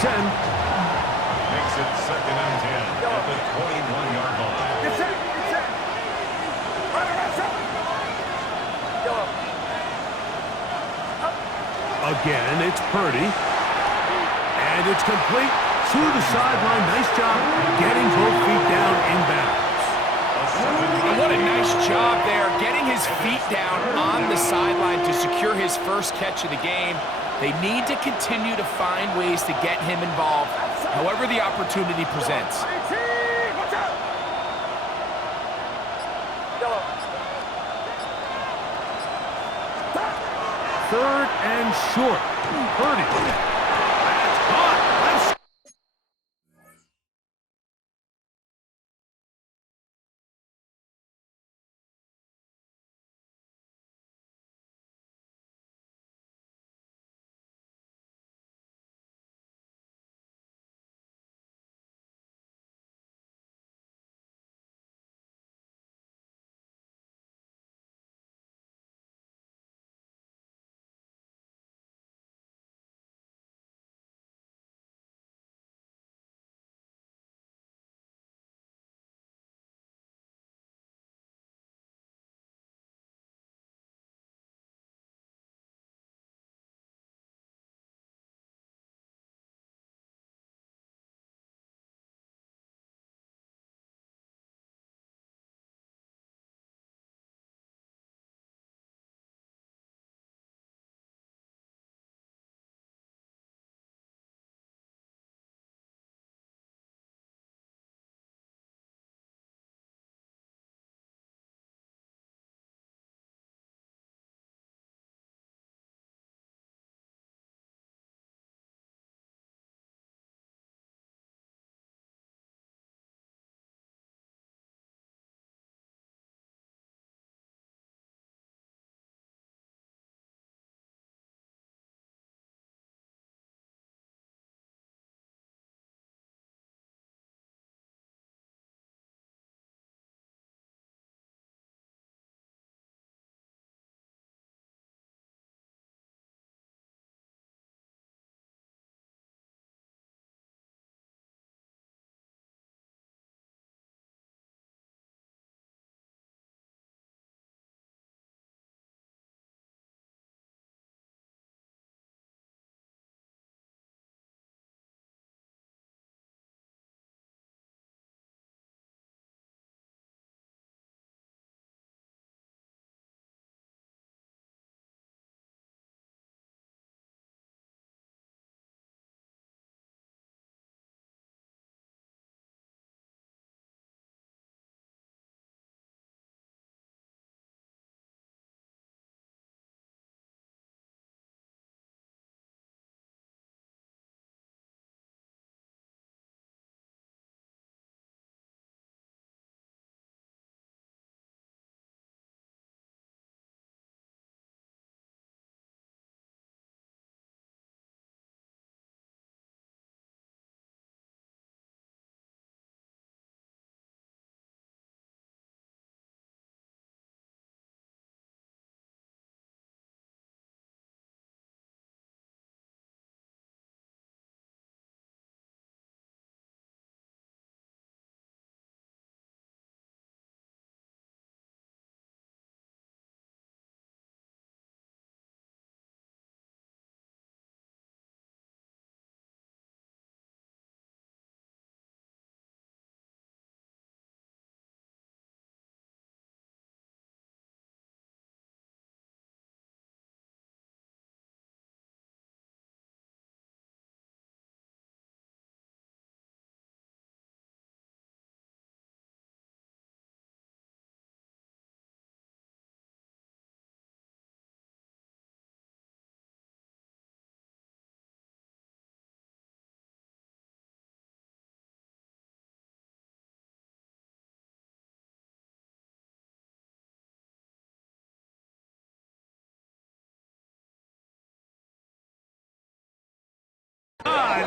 10. Makes it 2nd and 10 at the 21-yard line. Get set. Get set. Again, it's Purdy. And it's complete to the sideline. Nice job getting both feet down in bounds. And what a nice job there, getting his feet down on the sideline to secure his first catch of the game. They need to continue to find ways to get him involved, however the opportunity presents. Third and short. Purdy. That's caught.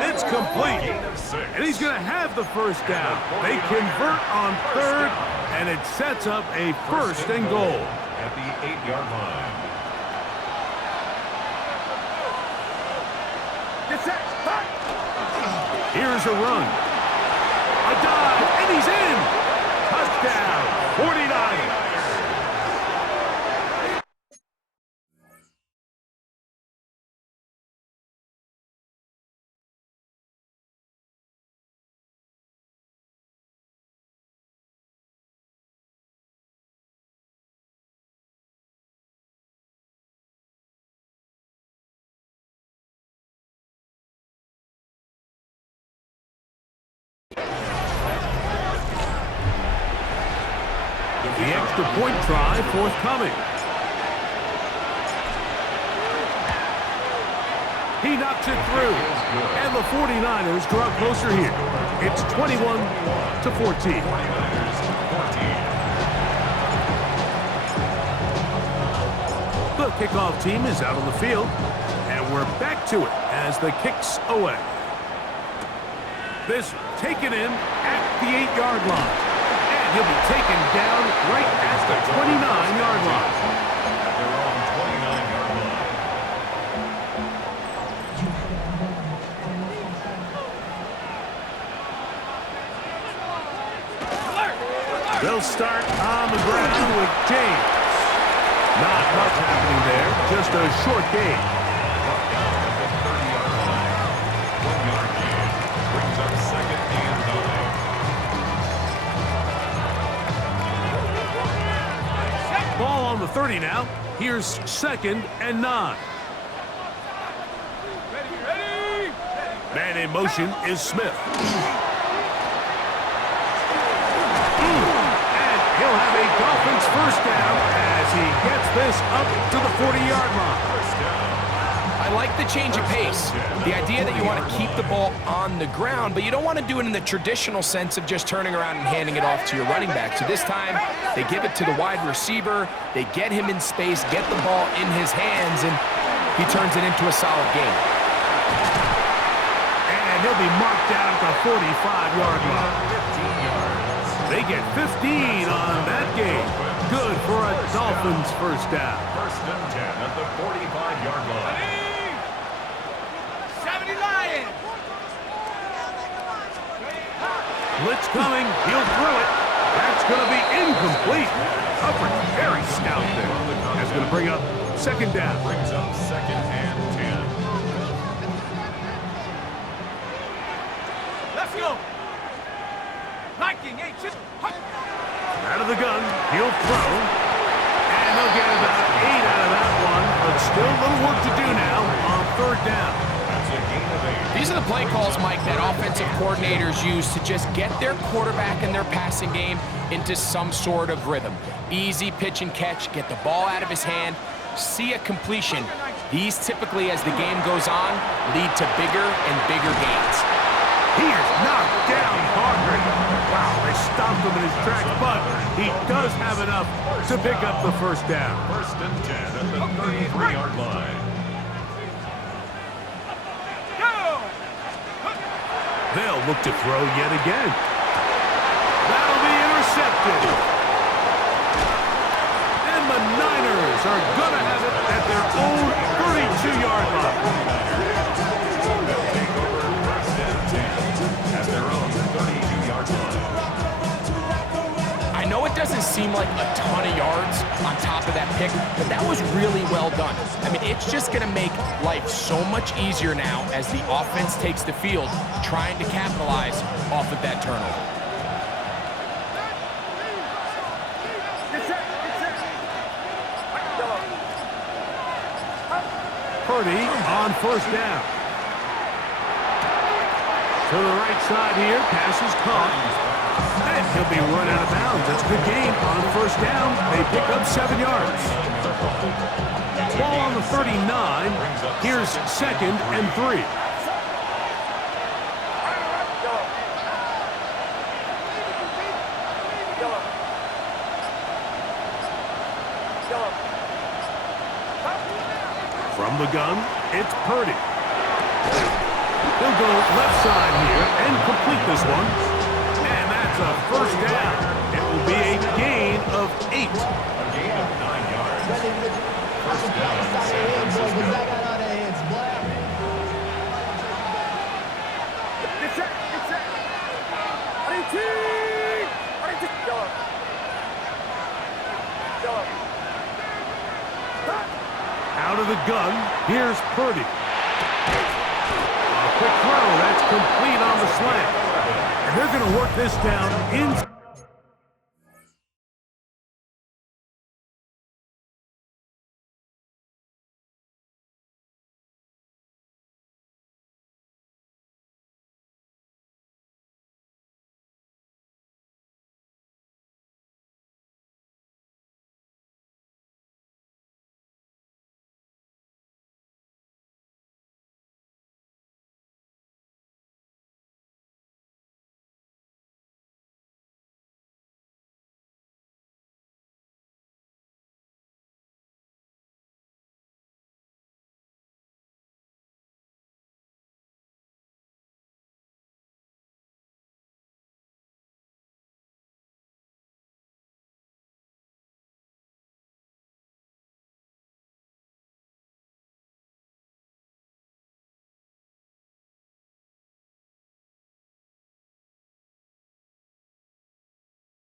Let's it's complete. And he's going to have the first down. They convert on third, and it sets up a first and goal. At the 8-yard line. Get set. Here's a run. A dive, and he's in. Touchdown, 49ers. The extra point try forthcoming. He knocks it through. And the 49ers draw closer here. It's 21-14. The kickoff team is out on the field. And we're back to it as the kick's away. This taken in at the 8-yard line. He'll be taken down right at the 29-yard line. At their own 29-yard line. They'll start on the ground with James. Not much happening there, just a short gain. Brought down at the 30-yard line. 1-yard gain. Brings up 2nd and 9. Ball on the 30 now. Here's 2nd and 9. Man in motion is Smith. And he'll have a Dolphins first down as he gets this up to the 40-yard line. I like the change of pace. The idea that you want to keep the ball on the ground, but you don't want to do it in the traditional sense of just turning around and handing it off to your running back. So this time, they give it to the wide receiver, they get him in space, get the ball in his hands, and he turns it into a solid gain. And he'll be marked down at the 45-yard line. 15 yards. They get 15 on that game. Good for a Dolphins first down. 1st and 10 at the 45-yard line. Blitz coming. He'll throw it. That's going to be incomplete. Coverage very stout there. That's going to bring up 2nd down. Brings up 2nd and 10. Let's go. Out of the gun. He'll throw. And they'll get about 8 out of that one. But still a little work to do now on 3rd down. That's a gain of 8. These are the play calls, Mike, that offensive coordinators use to just get their quarterback and their passing game into some sort of rhythm. Easy pitch and catch, get the ball out of his hand, see a completion. These typically, as the game goes on, lead to bigger and bigger gains. He is knocked down hard. Wow, they stopped him in his tracks, but he does have enough to pick up the first down. 1st and 10 at the 33-yard line. They'll look to throw yet again. That'll be intercepted. And the Niners are going to have it at their own 32-yard line. They'll take over 1st and 10 at their own 32-yard line. I know it doesn't seem like a ton of yards on top of that pick, but that was really well done. I mean, it's just going to make life so much easier now as the offense takes the field, trying to capitalize off of that turnover. Purdy on 1st down. To the right side here, pass is caught. And he'll be run out of bounds. That's a good gain on 1st down. They pick up 7 yards. Ball on the 39. Here's 2nd and 3. From the gun, it's Purdy. He'll go left side here and complete this one. And that's a first down. It will be a gain of 8. A gain of 9 yards. 1st down, San Francisco. Out of the gun, here's Purdy. A quick throw, that's complete on the slant. And they're going to work this down inside.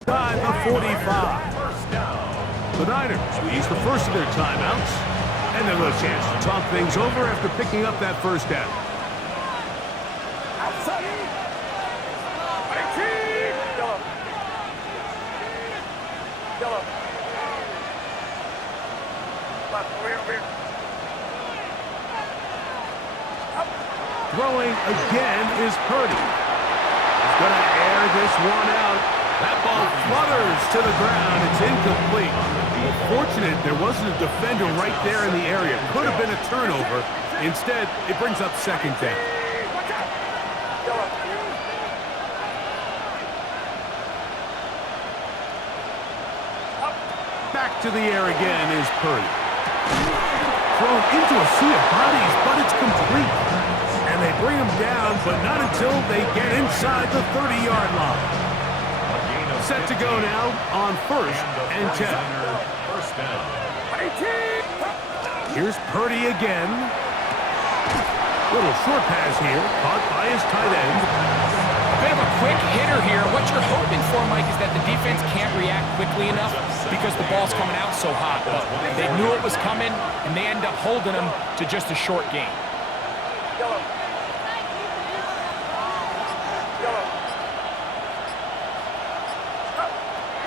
The 45. The Niners use the first of their timeouts, and they'll have a chance to talk things over after picking up that first down. Throwing again is Purdy. He's going to air this one out. That ball flutters to the ground. It's incomplete. Well, fortunate there wasn't a defender right there in the area. Could have been a turnover. Instead, it brings up second down. Back to the air again is Purdy. Thrown into a sea of bodies, but it's complete. And they bring him down, but not until they get inside the 30-yard line. Set to go now on 1st and 10. Here's Purdy again. Little short pass here, caught by his tight end. A bit of a quick hitter here. What you're hoping for, Mike, is that the defense can't react quickly enough because the ball's coming out so hot. But they knew it was coming, and they end up holding them to just a short game.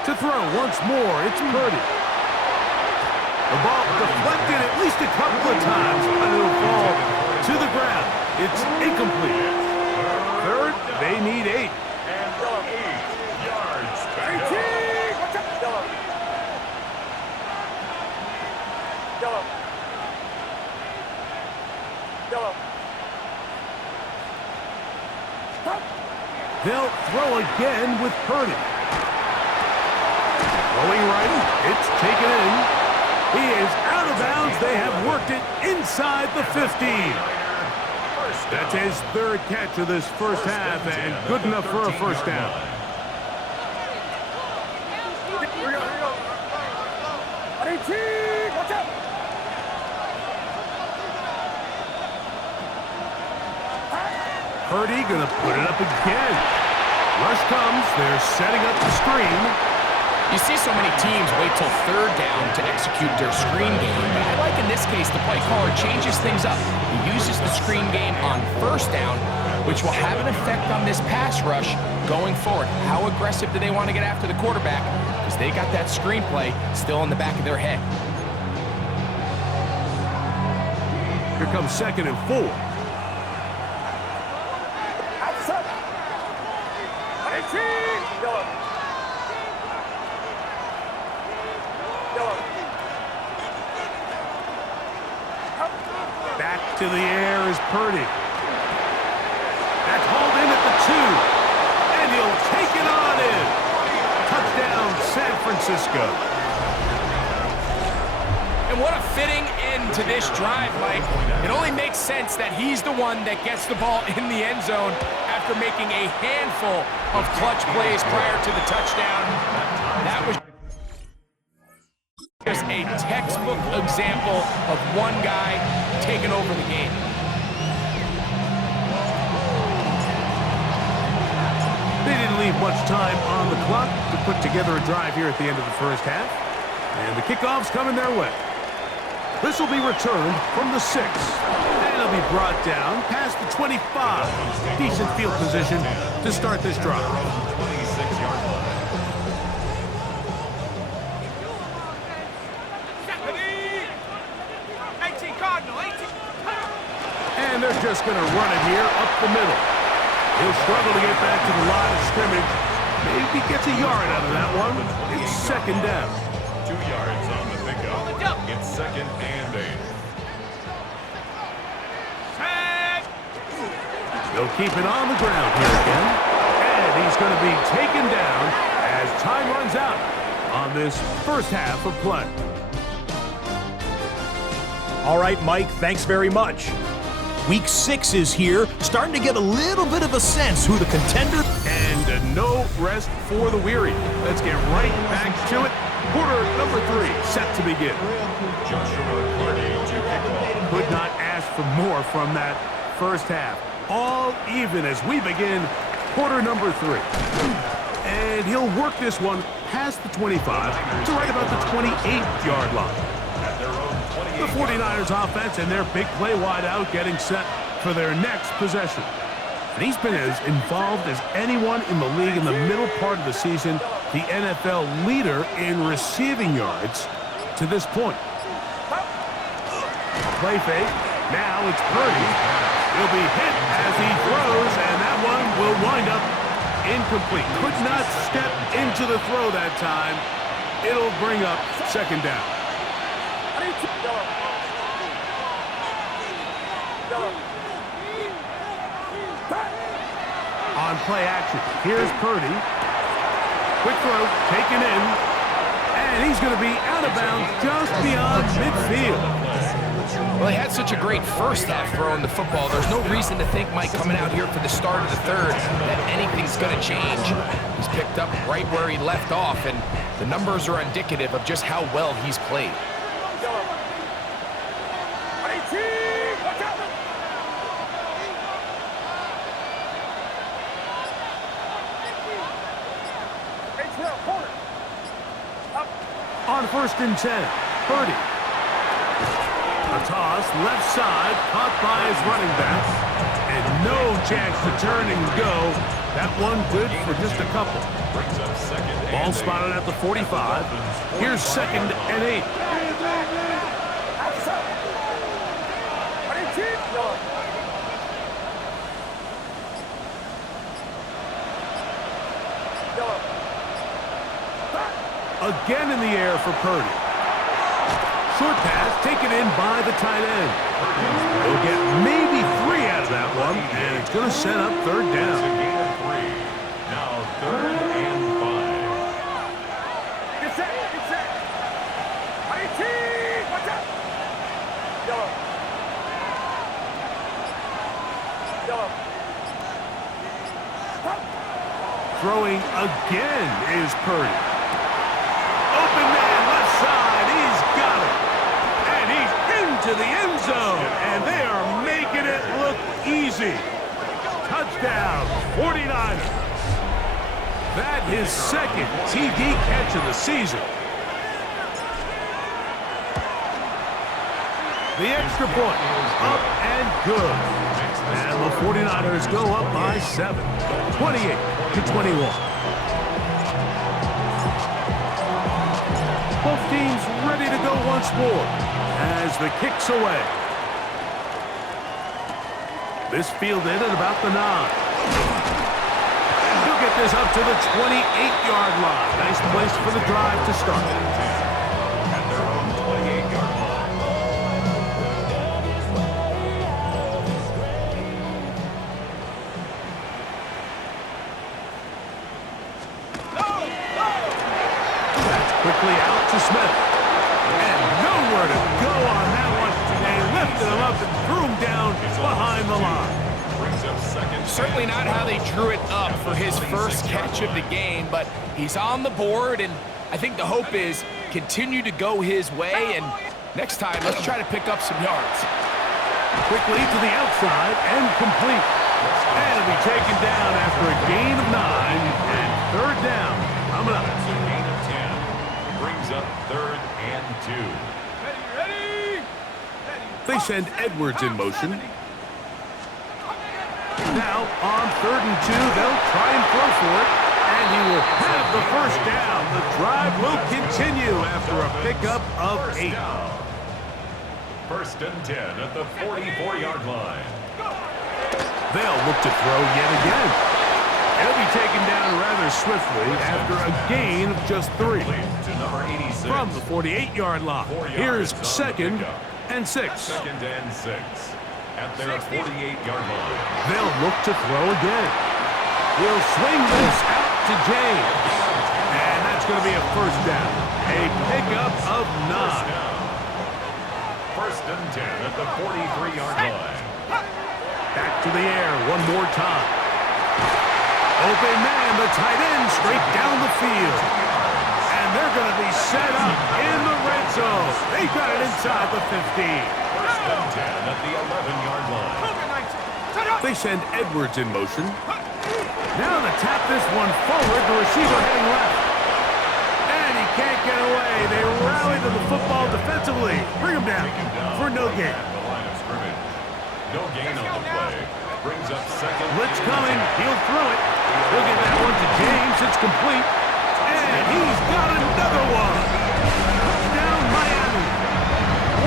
To throw once more, it's Purdy. The ball deflected at least a couple of times, and it'll fall to the ground. It's incomplete. Third, they need 8. And 8 yards back. They'll throw again with Purdy. Going right, it's taken in. He is out of bounds. They have worked it inside the 15. That's his 3rd catch of this first half, and good enough for a first down. Purdy gonna put it up again. Rush comes, they're setting up the screen. You see so many teams wait till 3rd down to execute their screen game, but I like in this case the play caller changes things up. He uses the screen game on 1st down, which will have an effect on this pass rush going forward. How aggressive do they want to get after the quarterback? Because they got that screen play still in the back of their head. Here comes 2nd and 4. Back to the air is Purdy. That's hauled in at the 2. And he'll take it on in. Touchdown, San Francisco. And what a fitting end to this drive, Mike. It only makes sense that he's the one that gets the ball in the end zone after making a handful of clutch plays prior to the touchdown. That was just a textbook example of one guy taking over the game. They didn't leave leave much time on the clock to put together a drive here at the end of the first half. And the kickoff's coming their way. This will be returned from the 6. And it'll be brought down past the 25. Decent field position to start this drive. 26-yard line. And they're just going to run it here up the middle. He'll struggle to get back to the line of scrimmage. Maybe gets a yard out of that one. It's second down. 2 yards on the pickup. It's second and 8. They'll keep it on the ground here again. And he's going to be taken down as time runs out on this first half of play. All right, Mike, thanks very much. Week 6 is here, starting to get a little bit of a sense who the contender... And no rest for the weary. Let's get right back to it. Quarter number 3 set to begin. Joshua Purdy to kick off. Could not ask for more from that first half. All even as we begin quarter number 3. And he'll work this one past the 25 to right about the 28-yard line. The 49ers offense and their big play wide out getting set for their next possession. And he's been as involved as anyone in the league in the middle part of the season, the NFL leader in receiving yards to this point. Play fake. Now it's Purdy. He'll be hit as he throws, and that one will wind up incomplete. Could not step into the throw that time. It'll bring up second down. On play action, here's Purdy. Quick throw, taken in, and he's going to be out of bounds just beyond midfield. Well, he had such a great first half throwing the football. There's no reason to think, Mike, coming out here for the start of the third, that anything's going to change. He's picked up right where he left off, and the numbers are indicative of just how well he's played. On 1st and 10, Purdy. A toss, left side, caught by his running back. And no chance to turn and go. That one good for just a couple. Ball spotted at the 45. Here's second and 8. Again in the air for Purdy. Short pass taken in by the tight end. He'll get maybe 3 out of that one, and it's going to set up third down. Now third and 5. Get set, get set. Watch out. Throwing again is Purdy. Open man, left side, he's got it. And he's into the end zone, and they are making it look easy. Touchdown, 49ers. That his second TD catch of the season. The extra point, up and good. And the 49ers go up by 7, 28-21. Both teams ready to go once more as the kick's away. This fielded at about the 9. He'll get this up to the 28-yard line. Nice place for the drive to start. At their own 28-yard line. Quickly out to Smith. And nowhere to go on that one. They lifted him up and threw him down behind the line. Brings up second. Certainly not how they drew it up for his first catch of the game, but he's on the board, and I think the hope is continue to go his way, and next time, let's try to pick up some yards. Quickly to the outside and complete. And it'll be taken down after a gain of 9, and third down. Coming up. That's a gain of 10. Brings up 3rd and 2. They send Edwards in motion. Now on 3rd and 2, they'll try and throw for it. And he will have the first down. The drive will continue after a pickup of 8. 1st and 10 at the 44-yard line. They'll look to throw yet again. He'll be taken down rather swiftly after a gain of just 3. To number 86. From the 48-yard line. Here's 2nd and 6. 2nd and 6 at their 48-yard line. They'll look to throw again. He'll swing this out to James. And that's going to be a first down. A pickup of 9. 1st and 10 at the 43-yard line. Back to the air one more time. Open man, the tight end, straight down the field. And they're going to be set up in the red zone. They got it inside the 15. 1st and 10 at the 11-yard line. They send Edwards in motion. Now to tap this one forward, the receiver heading left. And he can't get away. They rally to the football defensively. Bring him down for no gain. The line of scrimmage. No gain on the play. Brings up 2nd. Blitz coming. He'll throw it. He'll get that one to James. It's complete. And he's got another one. Touchdown, Miami.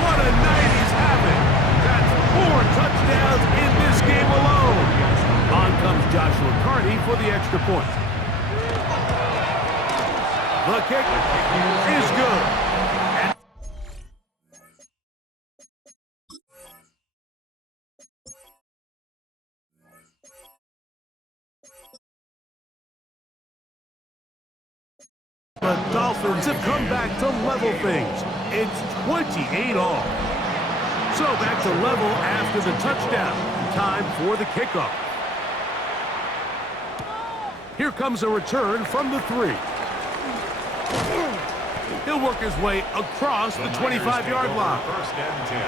What a night he's having. That's 4 touchdowns in this game alone. On comes Joshua Carney for the extra point. The kick is good. The Dolphins have come back to level things. It's 28 all. So back to level after the touchdown. Time for the kickoff. Here comes a return from the 3. He'll work his way across the 25-yard line. 1st and 10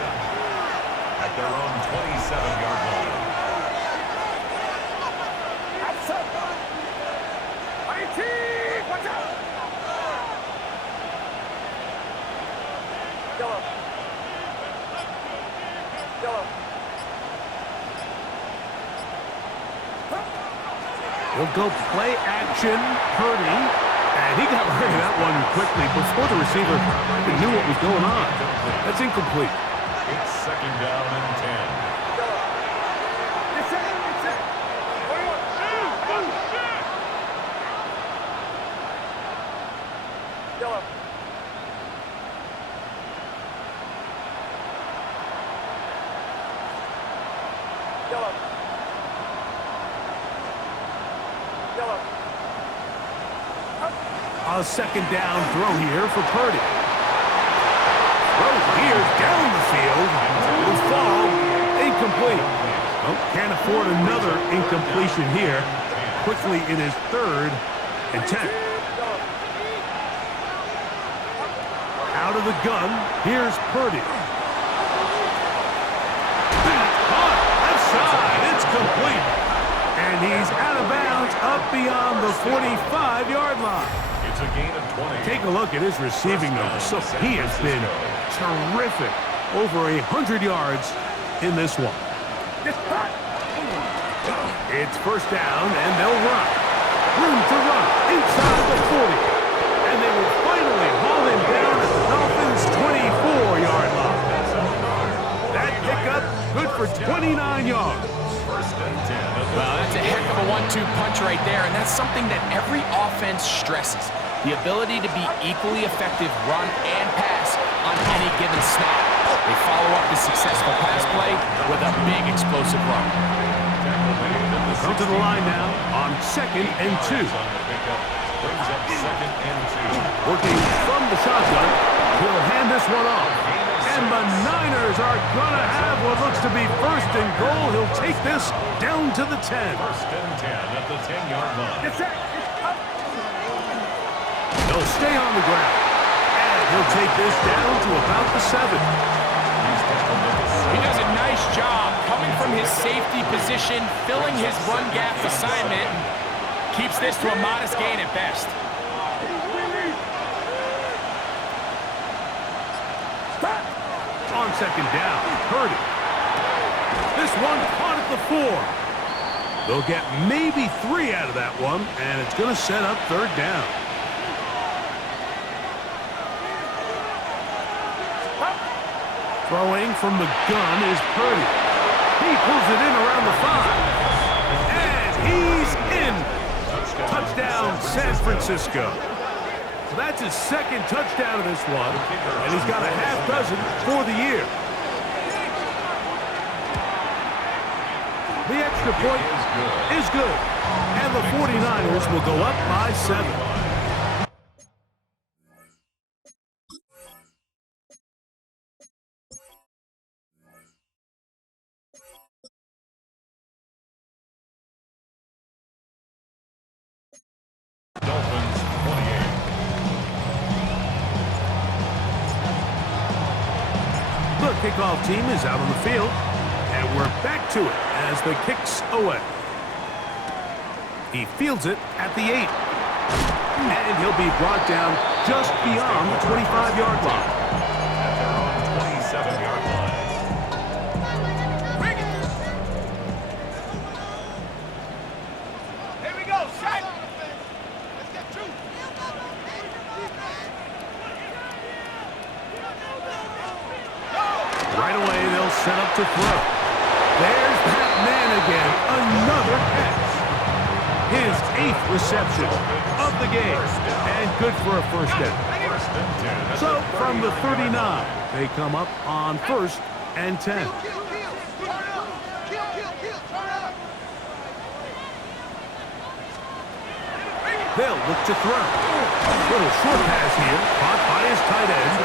at their own 27-yard line. He'll go play action, Purdy, and he got rid of that one quickly before the receiver even knew what was going on. That's incomplete. It's 2nd down and 10. A 2nd down throw here for Purdy. Throw here down the field. Will fall. Incomplete. Oh, can't afford another incompletion here. Quickly in his 3rd and 10. Out of the gun. Here's Purdy. That's caught. Left side. It's complete. And he's out of bounds up beyond the 45-yard line. It's a gain of 20. Take a look at his receiving numbers. So he has been terrific. Over 100 yards in this one. It's 1st down, and they'll run. Room to run inside the 40. And they will finally haul him down at the Dolphins' 24-yard line. That pickup good for 29 yards. 1st and 10. Well, that's a heck of a 1-2 punch right there, and that's something that every offense stresses. The ability to be equally effective run and pass on any given snap. They follow up the successful pass play with a big explosive run. Come to the line now on 2nd and 2. Brings up 2nd and 2. Working from the shotgun, he'll hand this one off. And the Niners are going to have what looks to be 1st and goal. He'll take this down to the 10. 1st and 10 at the 10-yard line. They'll stay on the ground. And he'll take this down to about the 7. He does a nice job coming from his safety position, filling his run gap assignment, Keeps this to a modest gain at best. On second down, Purdy. This one caught at the 4. They'll get maybe 3 out of that one, and it's going to set up third down. Throwing from the gun is Purdy. He pulls it in around the 5. And he's in. Touchdown, San Francisco. So that's his second touchdown of this one, and he's got a half dozen for the year. The extra point is good, and the 49ers will go up by 7. Dolphins 28. The kickoff team is out on the field, and we're back to it as the kick's away. He fields it at the 8. And he'll be brought down just beyond the 25-yard line. At their own 27-yard line. Here we go, set. Right away, they'll set up to throw. There's that man again. Another catch. His 8th reception of the game. And good for a first down. So from the 39, they come up on 1st and 10. They'll look to throw. Little short pass here, caught by his tight end.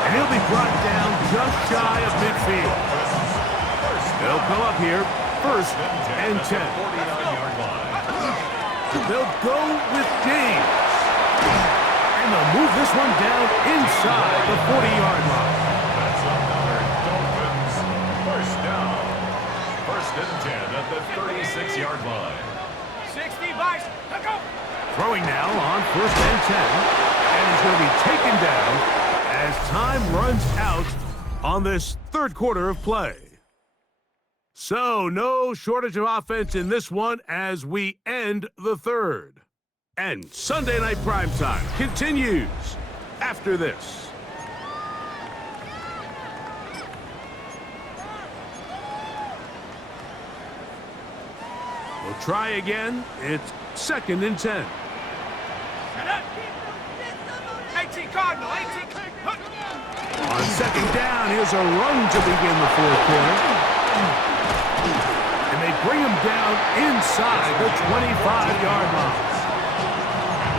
And he'll be brought down just shy of midfield. They'll come up here, 1st and 10. 49-yard line. They'll go with James. And they'll move this one down inside the 40-yard line. That's another Dolphins first down. 1st and 10 at the 36-yard line. 60 bucks. Let's go. Throwing now on 1st and 10. And he's going to be taken down as time runs out on this third quarter of play. So no shortage of offense in this one as we end the third. And Sunday Night Primetime continues after this. We'll try again. It's 2nd and 10. 18 Cardinal, 18. On second down, here's a run to begin the fourth quarter. And they bring him down inside the 25-yard line.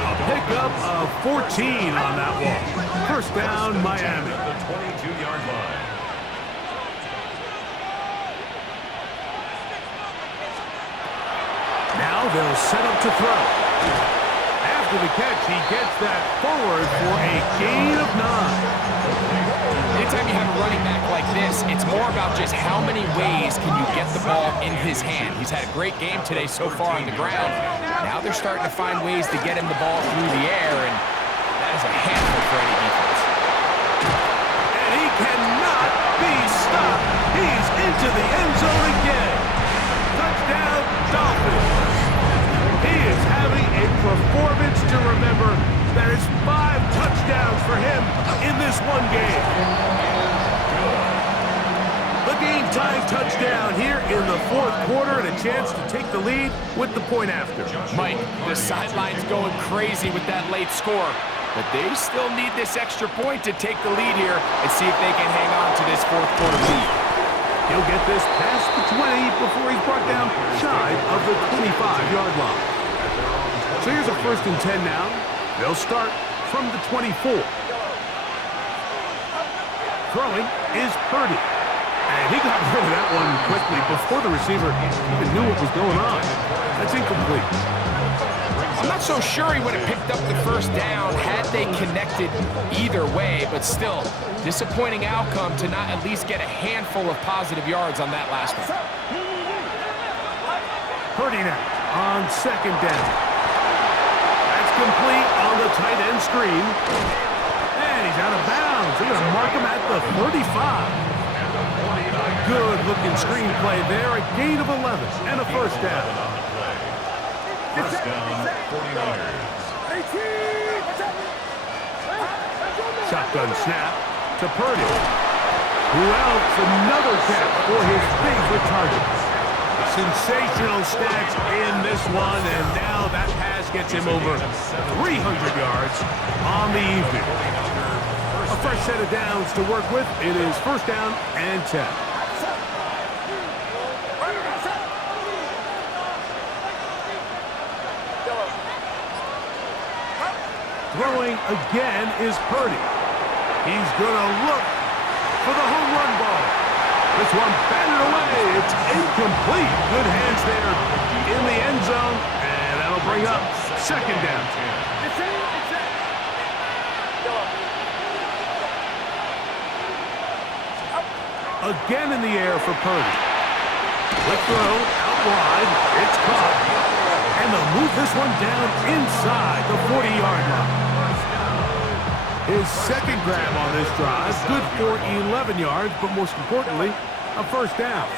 A pickup of 14 on that one. First down, Miami. At the 22-yard line. Now they'll set up to throw. After the catch, he gets that forward for a gain of 9. Anytime you have a running back like this, it's more about just how many ways can you get the ball in his hand. He's had a great game today so far on the ground. Now they're starting to find ways to get him the ball through the air, and that is a handful for any defense. And he cannot be stopped. He's into the end zone again. Touchdown, Dolphins. He is having a performance to remember. There's 5 touchdowns for him in this one game. The game-tying touchdown here in the fourth quarter and a chance to take the lead with the point after. Mike, the sideline's going crazy with that late score, but they still need this extra point to take the lead here and see if they can hang on to this fourth quarter lead. He'll get this past the 20 before he's brought down shy of the 25-yard line. So here's a 1st and 10 now. They'll start from the 24. Throwing is Purdy. And he got rid of that one quickly before the receiver even knew what was going on. That's incomplete. I'm not so sure he would have picked up the first down had they connected either way, but still, disappointing outcome to not at least get a handful of positive yards on that last one. Purdy now on second down. incomplete on the tight end screen. And he's out of bounds. They're going to mark him at the 35. Good-looking screenplay there. A gain of 11 and a first down. First down, 49ers. Shotgun snap to Purdy. Who else? Another catch for his favorite target. Sensational stats in this one, and now that pass gets him over 300 yards on the evening. A fresh set of downs to work with. It is first down and 10. Throwing again is Purdy. He's going to look for the home run ball. This one batted away. It's incomplete. Good hands there in the end zone, and that'll bring up second down. Again in the air for Purdy. Quick throw out wide. It's caught. And they'll move this one down inside the 40-yard line. His second grab on this drive, good for 11 yards, but most importantly, a first down.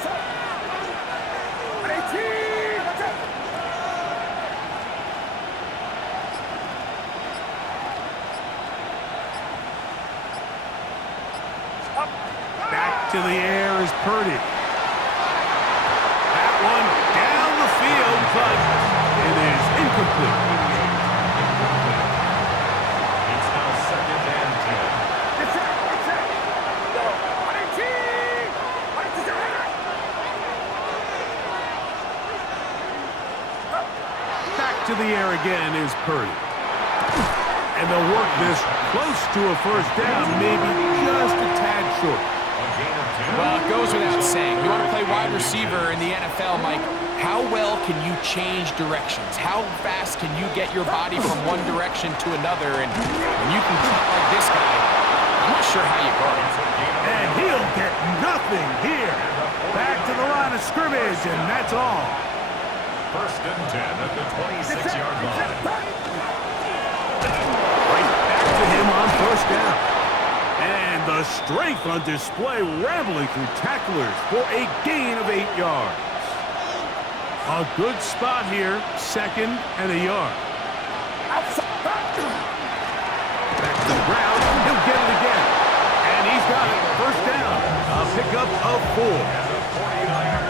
Back to the air is Purdy. That one down the field, but it is incomplete. To the air again is Purdy. And they'll work this close to a first down, maybe just a tad short. Well, it goes without saying. You want to play wide receiver in the NFL, Mike, how well can you change directions? How fast can you get your body from one direction to another? And when you can cut like this guy, I'm not sure how you guard it. And he'll get nothing here. Back to the line of scrimmage, and that's all. First and 10 at the 26-yard line. Right back to him on first down. And the strength on display, rambling through tacklers for a gain of 8 yards. A good spot here, second and a yard. Back to the ground, he'll get it again. And he's got it, first down. A pickup of 4.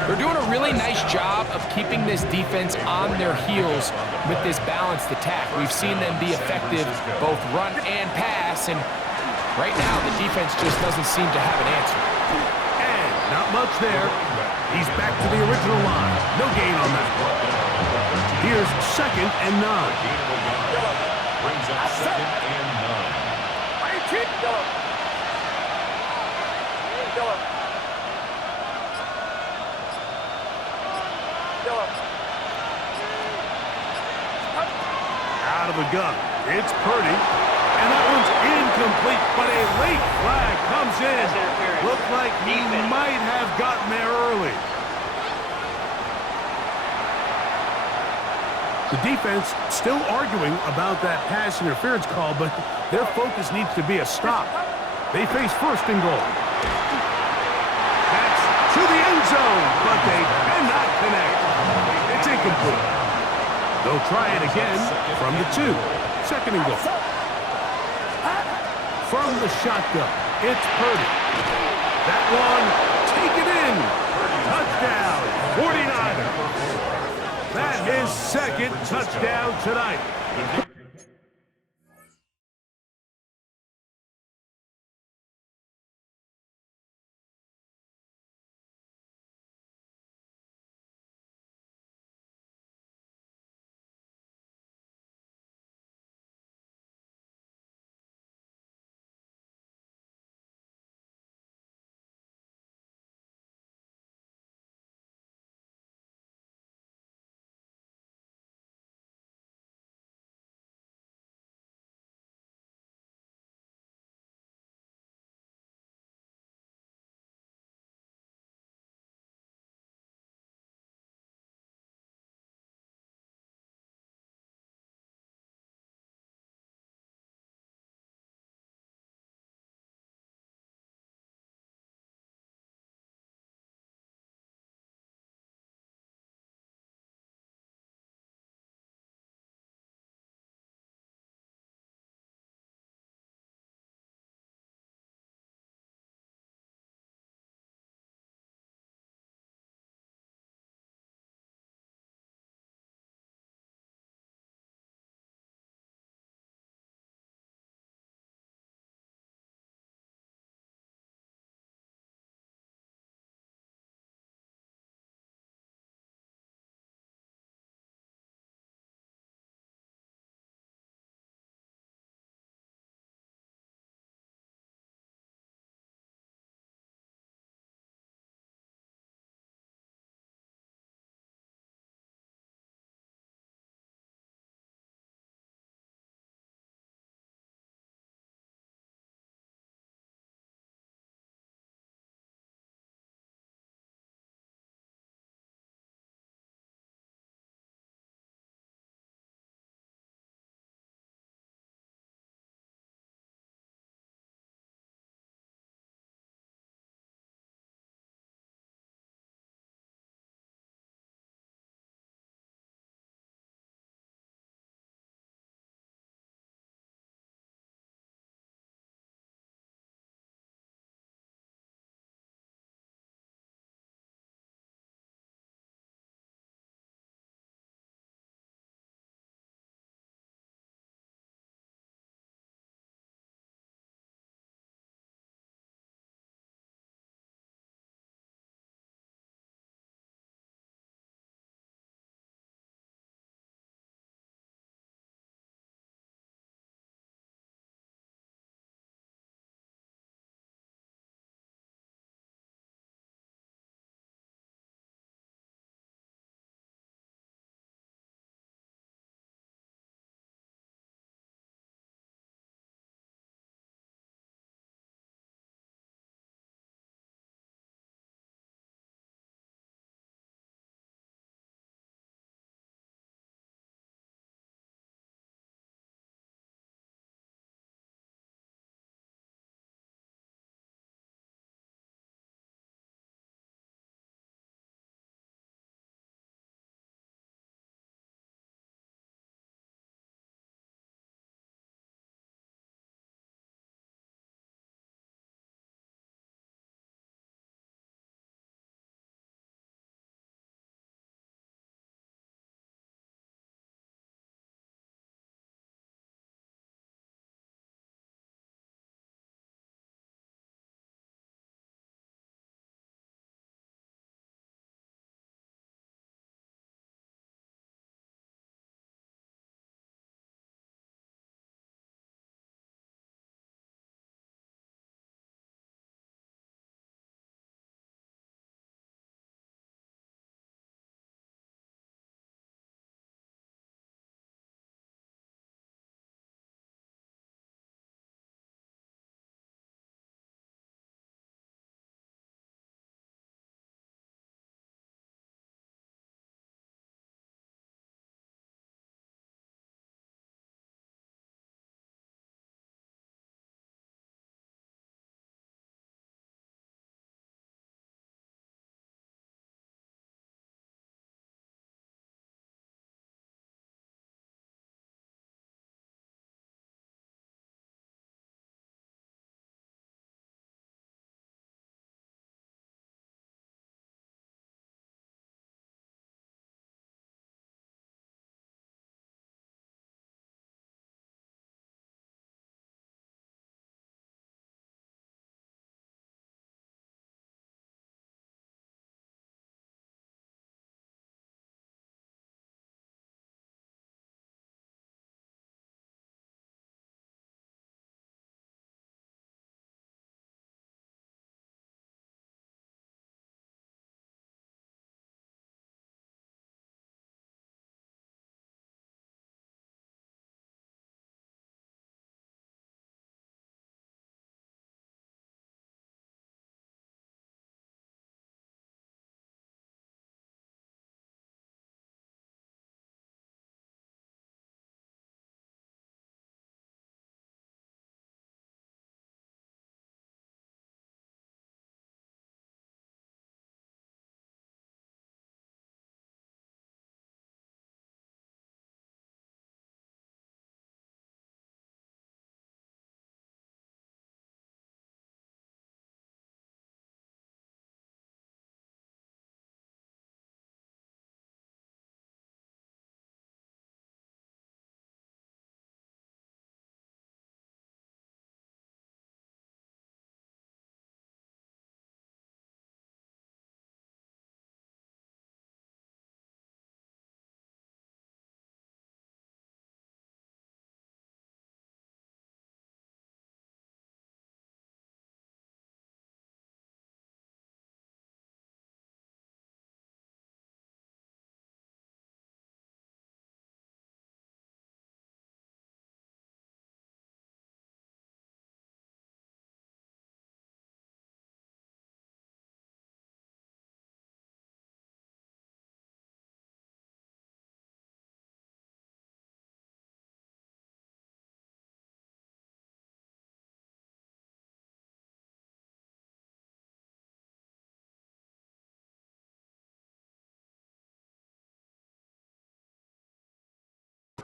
They're doing a really nice job of keeping this defense on their heels with this balanced attack. We've seen them be effective both run and pass, and right now the defense just doesn't seem to have an answer. And not much there. He's back to the original line. No gain on that. Here's second and 9. Brings up second and 9. Out of the gun, it's Purdy, and that one's incomplete, but a late flag comes in. Looked like he might have gotten there early. The defense still arguing about that pass interference call, but their focus needs to be a stop. They face first and goal. That's to the end zone, but they cannot connect. It's incomplete. They'll try it again from the 2. Second and goal. From the shotgun, it's Purdy. That one, take it in. Touchdown, 49ers. That is second touchdown tonight.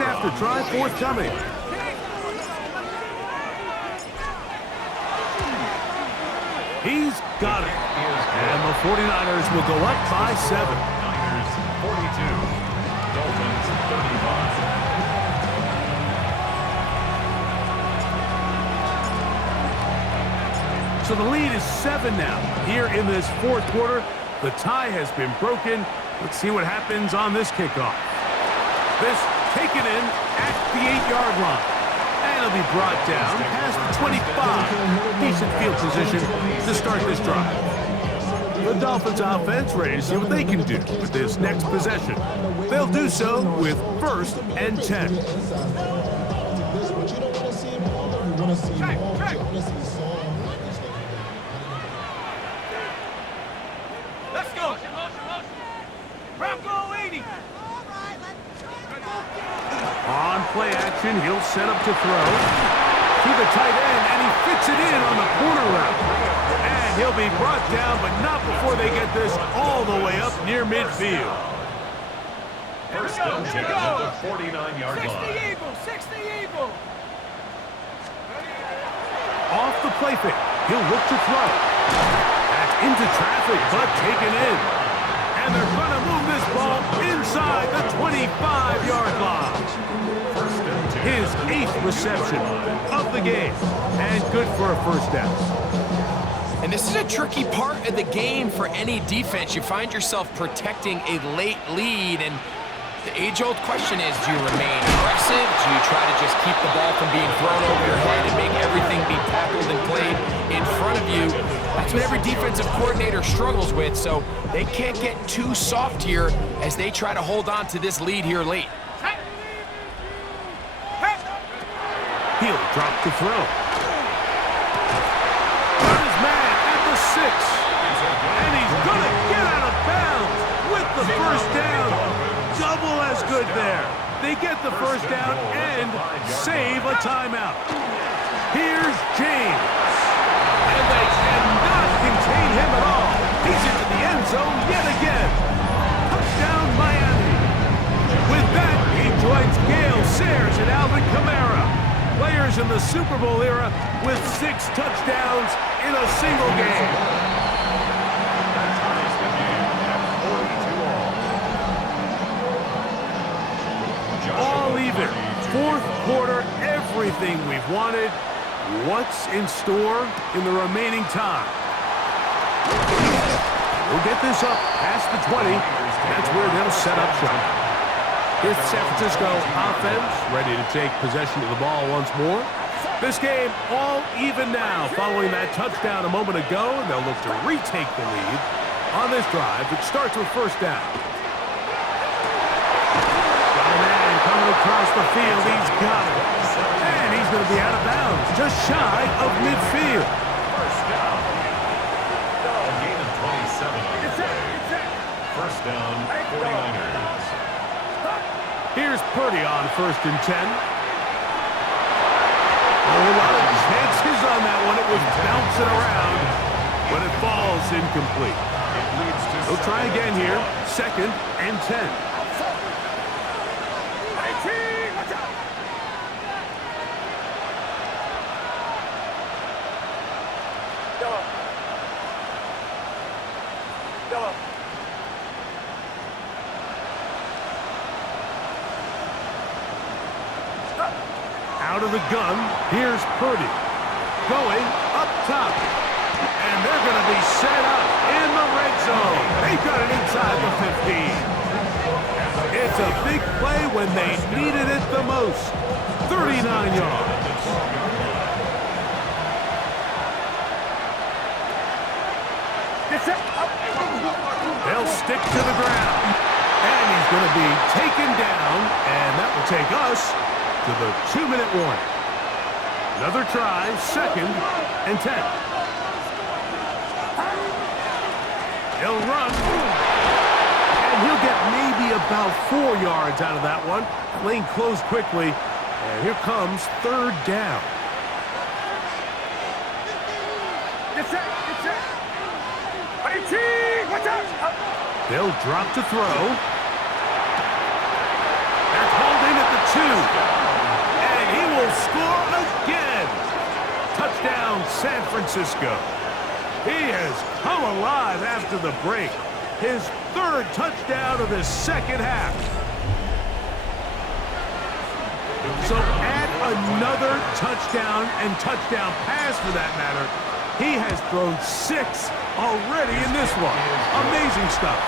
After try forthcoming. He's got it. And the 49ers will go up by 7. Niners 42, Dolphins 35. So the lead is 7 now. Here in this fourth quarter, the tie has been broken. Let's see what happens on this kickoff. This taken in at the 8-yard line. And it'll be brought down past the 25. Decent field position to start this drive. The Dolphins offense ready to see what they can do with this next possession. They'll do so with 1st and 10. Let's go. Bronco 80. On play action, he'll set up to throw. To the tight end, and he fits it in on the corner route. And he'll be brought down, but not before they get this all the way up near midfield. First down at the 49-yard line. 60 Eagle. Off the play fake, he'll look to throw. Back into traffic, but taken in. And they're going to move this ball inside the 25-yard line. His 8th reception of the game, and good for a first down. And this is a tricky part of the game for any defense. You find yourself protecting a late lead, and the age-old question is, do you remain aggressive? Do you try to just keep the ball from being thrown over your head and make everything be tackled and played in front of you? That's what every defensive coordinator struggles with, so they can't get too soft here as they try to hold on to this lead here late. He'll drop to throw. Got his man at the 6. And he's going to get out of bounds with the first down. Double as good there. They get the first down and save a timeout. Here's James. And they cannot contain him at all. He's into the end zone yet again. Touchdown, Miami. With that, he joins Gale Sayers and Alvin Kamara. Players in the Super Bowl era with 6 touchdowns in a single game. That ties the game at 42 all. All even. Fourth quarter, everything we've wanted. What's in store in the remaining time? We'll get this up past the 20. That's where they'll set up shop. Here's the San Francisco offense, ready to take possession of the ball once more. This game all even now following that touchdown a moment ago. They'll look to retake the lead on this drive, which starts with first down. Got a man coming across the field. He's got it. And he's going to be out of bounds, just shy of midfield. First down. A gain of 27. First down, 49ers. Here's Purdy on 1st and 10. Oh, a lot of chances on that one. It was bouncing around, but it falls incomplete. They'll try again here. 2nd and 10. Out of the gun, here's Purdy. Going up top. And they're going to be set up in the red zone. They've got it inside the 15. It's a big play when they needed it the most. 39 yards. They'll stick to the ground. And he's going to be taken down. And that will take us to the 2-minute warning. Another try, 2nd and 10. He'll run. And he'll get maybe about 4 yards out of that one. Lane closed quickly. And here comes 3rd down. They'll drop to throw. They're called in at the 2. San Francisco. He has come alive after the break. His third touchdown of the second half. So add another touchdown and touchdown pass for that matter. He has thrown 6 already in this one. Amazing stuff.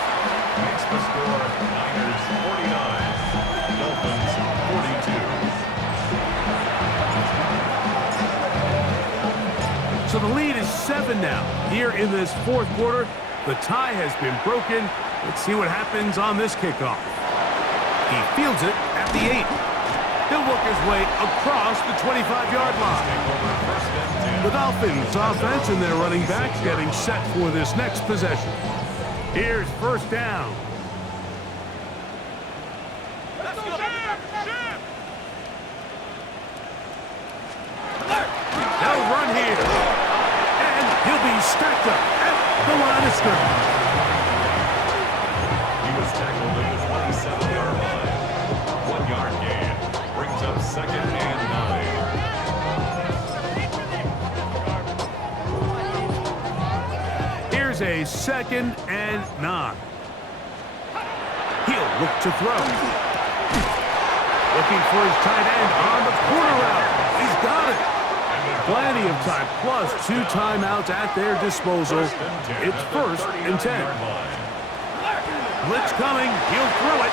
Makes the score Niners 49, Dolphins 42. So the lead is 7 now. Here in this fourth quarter, the tie has been broken. Let's see what happens on this kickoff. He fields it at the 8. He'll work his way across the 25-yard line. The Dolphins offense and their running backs getting set for this next possession. Here's first down. They'll run here. And he'll be stacked up at the line of scrimmage. He was tackled at the 27-yard line. 1-yard gain. Brings up 2nd and 9. Here's a 2nd and 9. He'll look to throw. Looking for his tight end on the corner route. He's got it. Plenty of time, plus 2 timeouts at their disposal. It's 1st and 10. Blitz coming. He'll throw it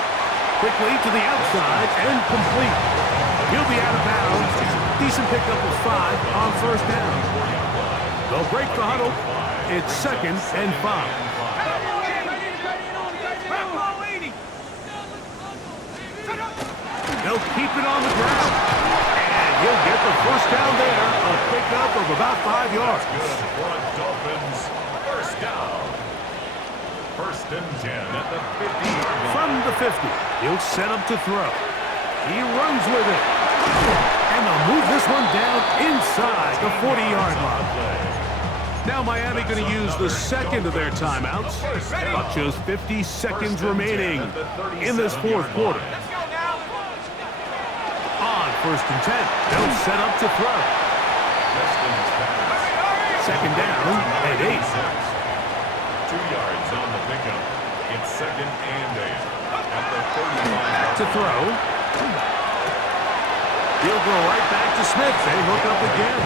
quickly to the outside and complete. He'll be out of bounds. Decent pickup of 5 on first down. They'll break the huddle. It's 2nd and 5. They'll keep it on the ground. And he'll get the first down there. A pickup of about 5 yards. For a Dolphins first down. 1st and 10 at the 50-yard line. From the 50, he'll set up to throw. He runs with it. And they'll move this one down inside the 40-yard line. Now Miami going to use the second of their timeouts. About just 50 seconds remaining in this fourth quarter. On 1st and 10, they'll set up to throw. 2nd down and 8. 2 yards on the pickup. It's 2nd and 8 at the 35. To throw. He'll go right back to Smith. They hook up again.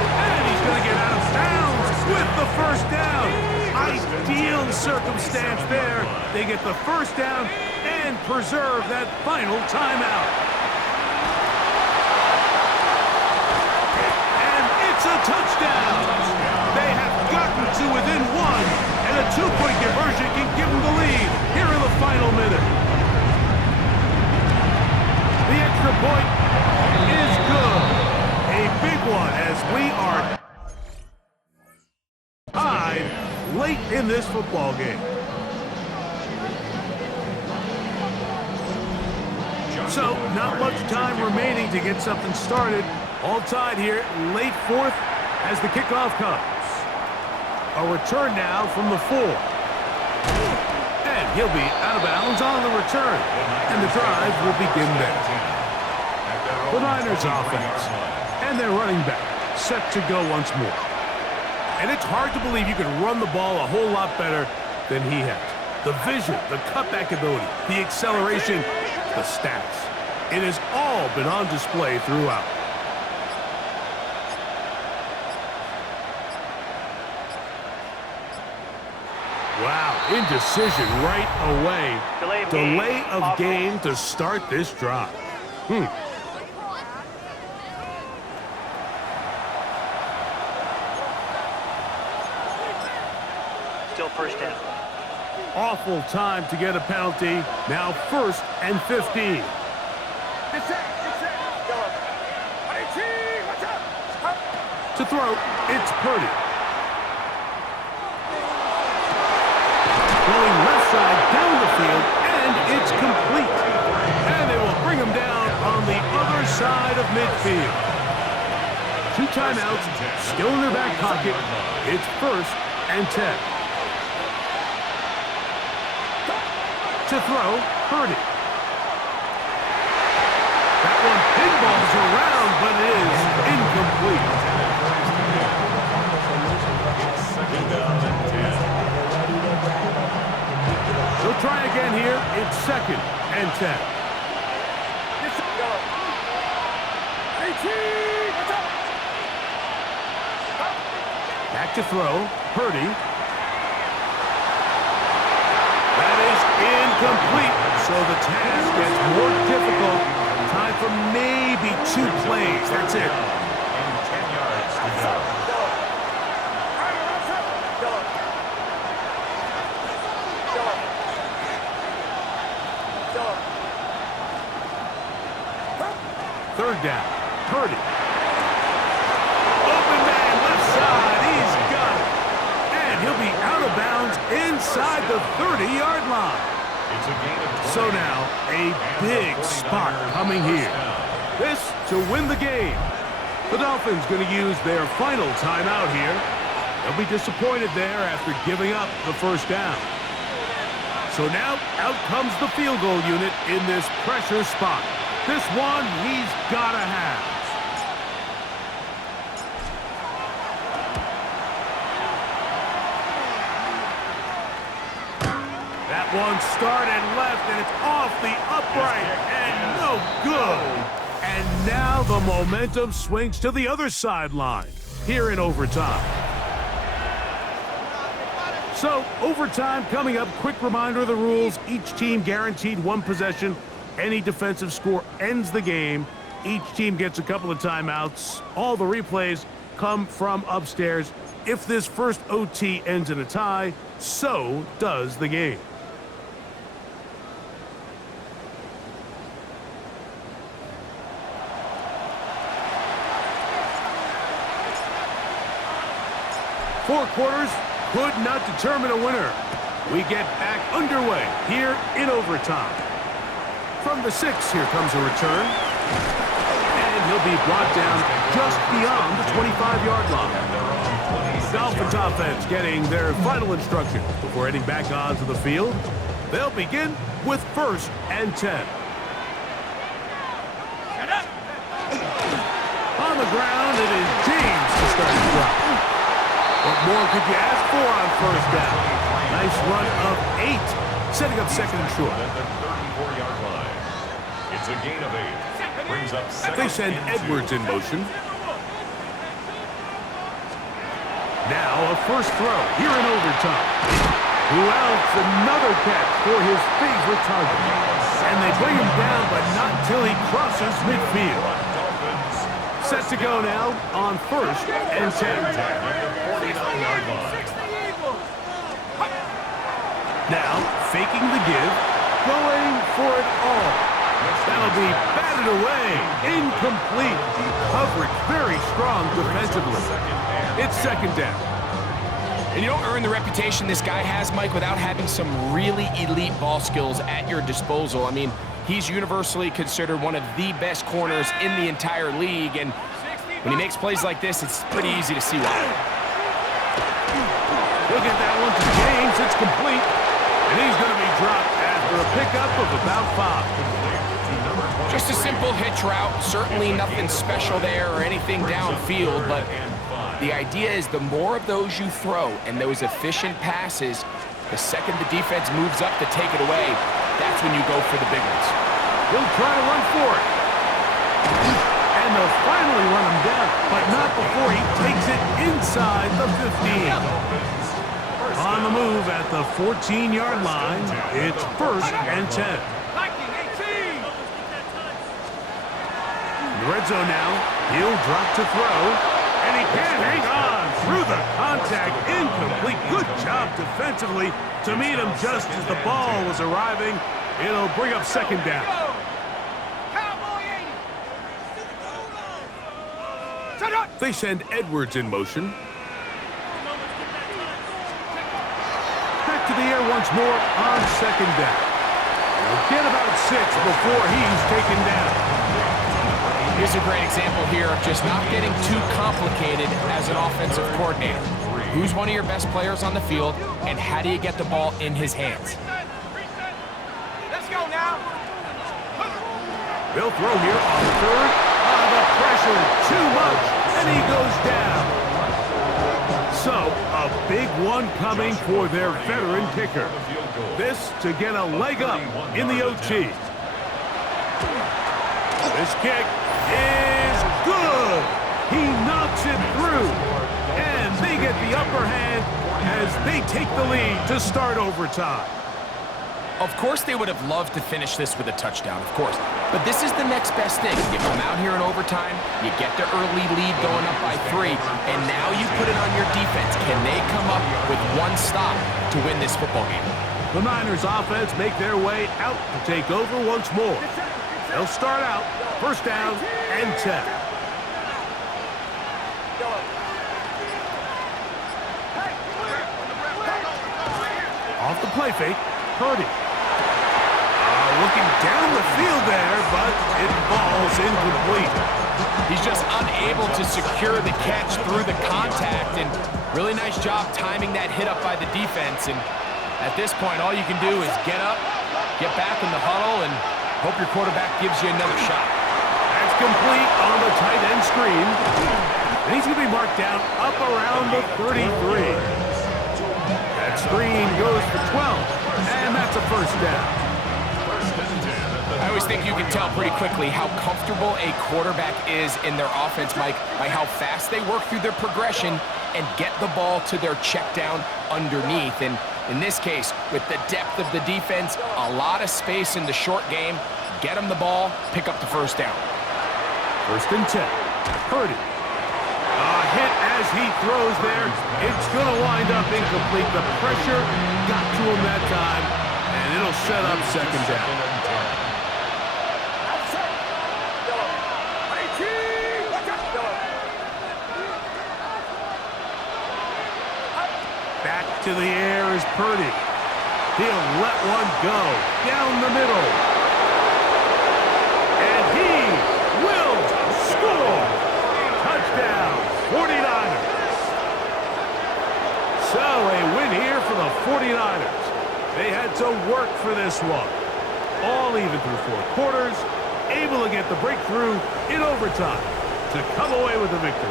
And he's going to get out of bounds with the first down. Ideal circumstance there. They get the first down and preserve that final timeout. And it's a touchdown. They have gotten to within 1, and a 2-point conversion can give them the lead here in the final minute. The extra point is good. A big one as we are tied late in this football game. So, not much time remaining to get something started. All tied here, late fourth as the kickoff comes. A return now from the 4. And he'll be out of bounds on the return. And the drive will begin there. The Niners offense and their running back set to go once more. And it's hard to believe you can run the ball a whole lot better than he has. The vision, the cutback ability, the acceleration, the stats. It has all been on display throughout. Wow, indecision right away. Delay of game to start this drive. Still first down. Awful time to get a penalty. Now 1st and 15. To throw, it's Purdy. Going left side down the field, and it's complete. And they will bring him down on the other side of midfield. 2 timeouts, still in their back pocket. It's 1st and 10. To throw, Purdy. That one pinballs around, but it is incomplete. try again here. It's 2nd and 10. Back to throw. Purdy. That is incomplete. So the task gets more difficult. Time for maybe 2 plays. That's it. And 10 yards to go. Third down. Purdy. Open man, left side. He's got it. And he'll be out of bounds inside the 30-yard line. It's a gain of 20. So now, a big spot coming here. This to win the game. The Dolphins going to use their final timeout here. They'll be disappointed there after giving up the first down. So now, out comes the field goal unit in this pressure spot. This one he's got to have. That one started left, and it's off the upright, and no good. And now the momentum swings to the other sideline here in overtime. So, overtime coming up. Quick reminder of the rules. Each team guaranteed 1 possession. Any defensive score ends the game. Each team gets a couple of timeouts. All the replays come from upstairs. If this first OT ends in a tie, so does the game. Four quarters could not determine a winner. We get back underway here in overtime. From the 6, here comes a return. And he'll be brought down just beyond the 25-yard line. Dolphins offense getting their final instructions before heading back onto the field. They'll begin with 1st and 10. On the ground, it is James to start the drive. What more could you ask for on 1st down? Nice run of 8, setting up 2nd and short. At the 34-yard line. It's a gain of 8. Brings up 2nd. They send Edwards in motion. Now a first throw here in overtime. Who else? Another catch for his favorite target. And they bring him down, but not till he crosses midfield. Set to go now on 1st and 10. Now, faking the give, going for it all. That'll be batted away, incomplete. Coverage very strong defensively. It's 2nd down. And you don't earn the reputation this guy has, Mike, without having some really elite ball skills at your disposal. I mean, he's universally considered one of the best corners in the entire league, and when he makes plays like this, it's pretty easy to see why. Look at that one to James. It's complete. And he's going to be dropped after a pickup of about 5. Just a simple hitch route. Certainly nothing special there or anything downfield, but the idea is the more of those you throw and those efficient passes, the second the defense moves up to take it away, that's when you go for the big ones. He'll try to run for it. And they'll finally run him down, but not before he takes it inside the 15. On the move at the 14-yard line, it's 1st and 10. In the red zone now, he'll drop to throw, and he can't hang on through the contact. Incomplete. Good job defensively to meet him just as the ball was arriving. It'll bring up 2nd down. They send Edwards in motion. Back to the air once more on 2nd down. He'll get about 6 before he's taken down. Here's a great example here of just not getting too complicated as an offensive coordinator. Who's one of your best players on the field, and how do you get the ball in his hands? Let's go now. They'll throw here on 3rd. The pressure, too much, and he goes down. So, a big one coming for their veteran kicker. This to get a leg up in the OT. This kick is good. He knocks it through. And they get the upper hand as they take the lead to start overtime. Of course they would have loved to finish this with a touchdown, of course. But this is the next best thing. You come out here in overtime, you get the early lead going up by 3, and now you put it on your defense. Can they come up with one stop to win this football game? The Niners offense make their way out to take over once more. They'll start out first down and 10. Off the play fake, Purdy. Looking down the field there, but it falls incomplete. He's just unable to secure the catch through the contact, and really nice job timing that hit up by the defense. And at this point, all you can do is get up, get back in the huddle, and hope your quarterback gives you another shot. That's complete on the tight end screen. And he's going to be marked down up around the 33. That screen goes for 12, and that's a first down. I always think you can tell pretty quickly how comfortable a quarterback is in their offense, Mike, by how fast they work through their progression and get the ball to their check down underneath. And in this case, with the depth of the defense, a lot of space in the short game, get them the ball, pick up the first down. First and 10. Purdy. A hit as he throws there. It's going to wind up incomplete. The pressure got to him that time, and it'll set up second down. Back to the air is Purdy. He'll let one go down the middle. And he will score. Touchdown, 49ers. So a win here for the 49ers. They had to work for this one. All even through 4 quarters, able to get the breakthrough in overtime to come away with the victory.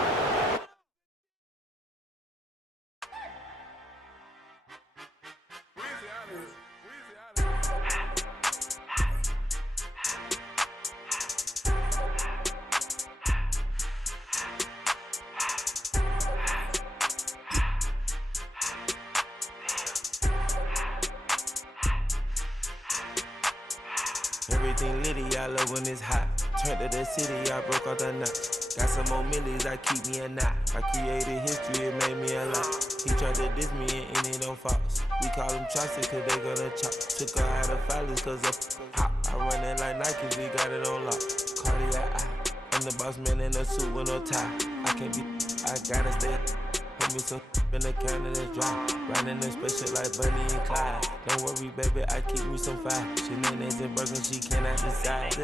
Everything litty, I love when it's hot. Turned to the city, I broke out the knot. Got some more millies, I keep me a knot. I created history, it made me a lot. He tried to diss me and it don't false. We call them choppers cause they gonna chop. Took her out of filers cause of hot. I run it like Nike, we got it on lock. Cardiac eye. I'm the boss man in a suit with no tie. I can't be, I gotta stay. Put me some in the can and it's dry. Riding in spaceship like Bunny and Clyde. Don't worry, baby, I keep me some fire. Shenanigans and burgers, she cannot decide.